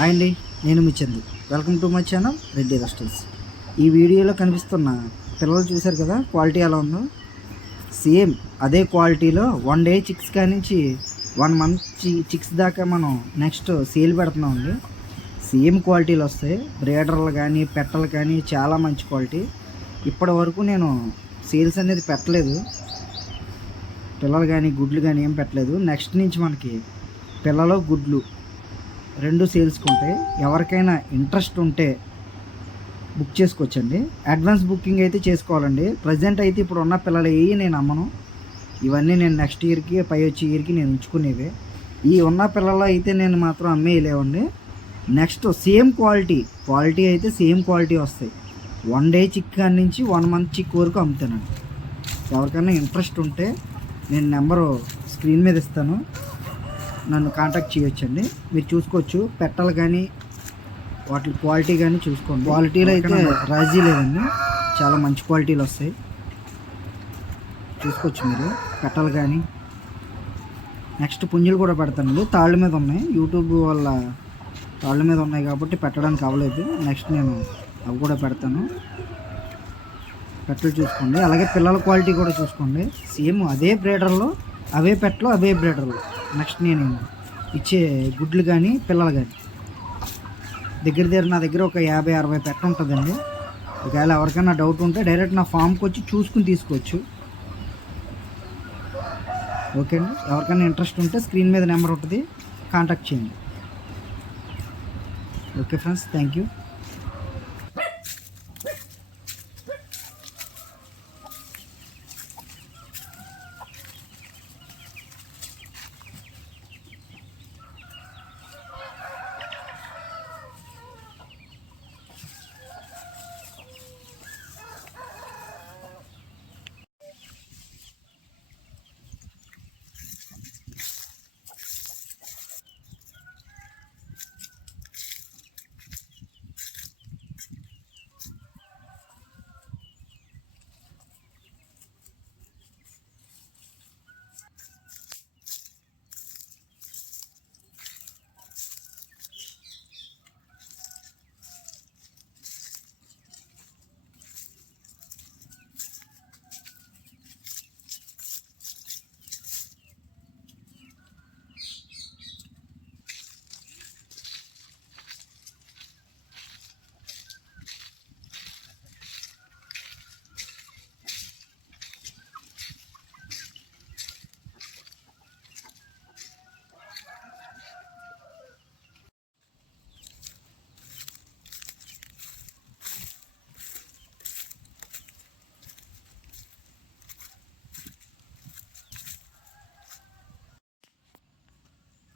Hi అండి, నేను మీ Chandu. Welcome to my channel Reddy రెస్టల్స్. ఈ వీడియోలో కనిపిస్తున్న పిల్లలు చూశారు కదా, క్వాలిటీ ఎలా ఉందో. సేమ్ అదే క్వాలిటీలో 1 డే చిక్స్ కానించి 1 మంత్ చిక్స్ దాకా మనం నెక్స్ట్ సేల్ పెడుతున్నామండి. సేమ్ క్వాలిటీలు వస్తాయి. బ్రీడర్లు కానీ పెట్టలు కానీ చాలా మంచి క్వాలిటీ. ఇప్పటి వరకు నేను సేల్స్ అనేది పెట్టలేదు, పిల్లలు కానీ గుడ్లు కానీ ఏం పెట్టలేదు. నెక్స్ట్ నుంచి మనకి పిల్లలు గుడ్లు 2 సేల్స్కి ఉంటాయి. ఎవరికైనా ఇంట్రెస్ట్ ఉంటే బుక్ చేసుకోవచ్చండి. అడ్వాన్స్ బుకింగ్ అయితే చేసుకోవాలండి. ప్రజెంట్ అయితే ఇప్పుడు ఉన్న పిల్లలు నేను అమ్మను. ఇవన్నీ నేను నెక్స్ట్ ఇయర్కి వచ్చే ఇయర్కి నేను ఉంచుకునేవే. ఈ ఉన్న పిల్లలు అయితే నేను మాత్రం అమ్మేయలేవండి. నెక్స్ట్ సేమ్ క్వాలిటీ అయితే సేమ్ క్వాలిటీ వస్తాయి. 1 డే చిక్ కాడి నుంచి 1 మంత్ చిక్ వరకు అమ్ముతానండి. ఎవరికైనా ఇంట్రెస్ట్ ఉంటే నేను నెంబరు స్క్రీన్ మీద ఇస్తాను, నన్ను కాంటాక్ట్ చేయొచ్చండి. మీరు చూసుకోవచ్చు, పెట్టలు కానీ వాటి క్వాలిటీ కానీ చూసుకోండి. క్వాలిటీలో అయితే రాజీ లేదండి, చాలా మంచి క్వాలిటీలు వస్తాయి. చూసుకోవచ్చు మీరు పెట్టలు కానీ. నెక్స్ట్ పుంజులు కూడా పెడతానండి. తాళ్ళ మీద ఉన్నాయి, యూట్యూబ్ వల్ల తాళ్ళ మీద ఉన్నాయి కాబట్టి పెట్టడానికి అవ్వలేదు. నెక్స్ట్ నేను అవి కూడా పెడతాను. పెట్టలు చూసుకోండి. అలాగే పిల్లల క్వాలిటీ కూడా చూసుకోండి. సేమ్ అదే బ్రీడర్లో అవే పెట్టలు అవే బ్రీడర్లు. నెక్స్ట్ నేను ఇచ్చే గుడ్లు కానీ పిల్లలు కానీ నా దగ్గర ఒక 50-60 పెట్ట ఉంటుందండి. ఒకవేళ ఎవరికైనా డౌట్ ఉంటే డైరెక్ట్ నా ఫామ్కి వచ్చి చూసుకుని తీసుకోవచ్చు. ఓకే అండి, ఎవరికైనా ఇంట్రెస్ట్ ఉంటే స్క్రీన్ మీద నెంబర్ ఉంటుంది, కాంటాక్ట్ చేయండి. Okay friends, thank you.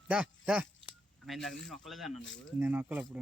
దా దా నేను నొక్కలేదన్నా నువ్వు. నేను నొక్కలు అప్పుడు